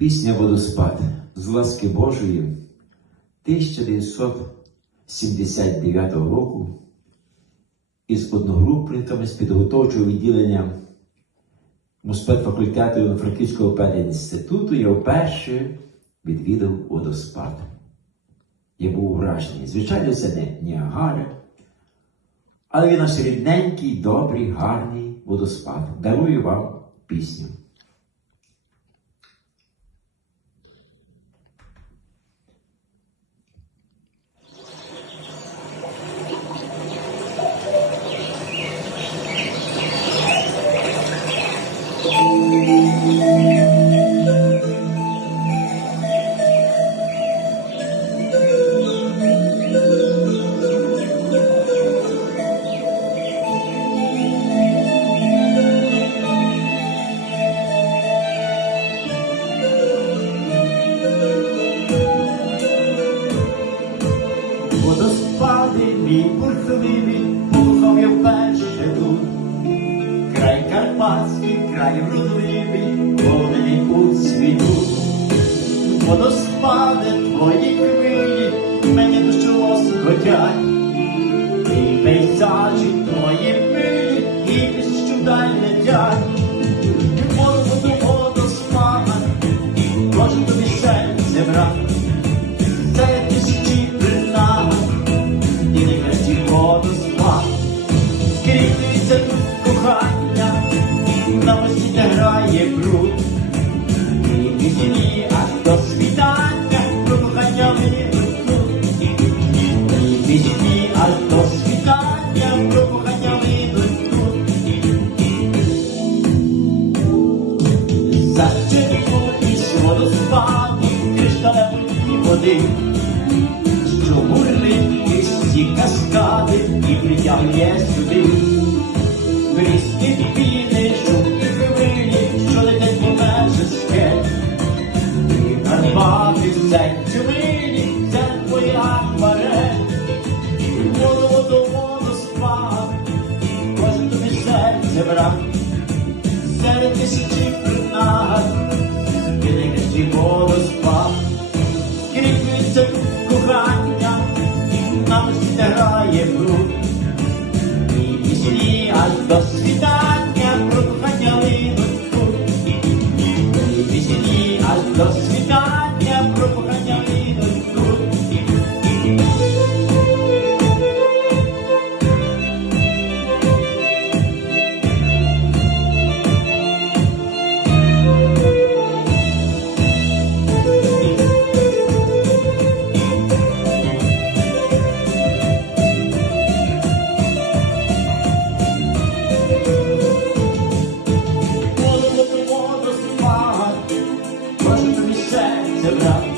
Пісня Водоспад з ласки Божої 1979 року із одногрупниками з підготовчого відділення Муспедфакультету Франківського педінституту я вперше відвідав водоспад. Я був вражений. Звичайно, це не Ніагара, але він наш рідненький, добрий, гарний водоспад. Дарую вам пісню. Мій бурхливий, Бухом я вперше тут. Край Карпатський, край вродливий, повний у світу. Водоспади твої хвилі, мені душу лоскотять. І пейзажі твої милі, і що даль летять. І воду водоспад, кожен тобі серце брат. Грає бруд. І пісні аж до світання, про кохання мені тут. І пісні аж до світання, про кохання мені тут. Зачерпнутись водоспаді кришталевої води, що бурлить всі каскади і притягує сюди. quero disciplinar. Que nem de bolas серце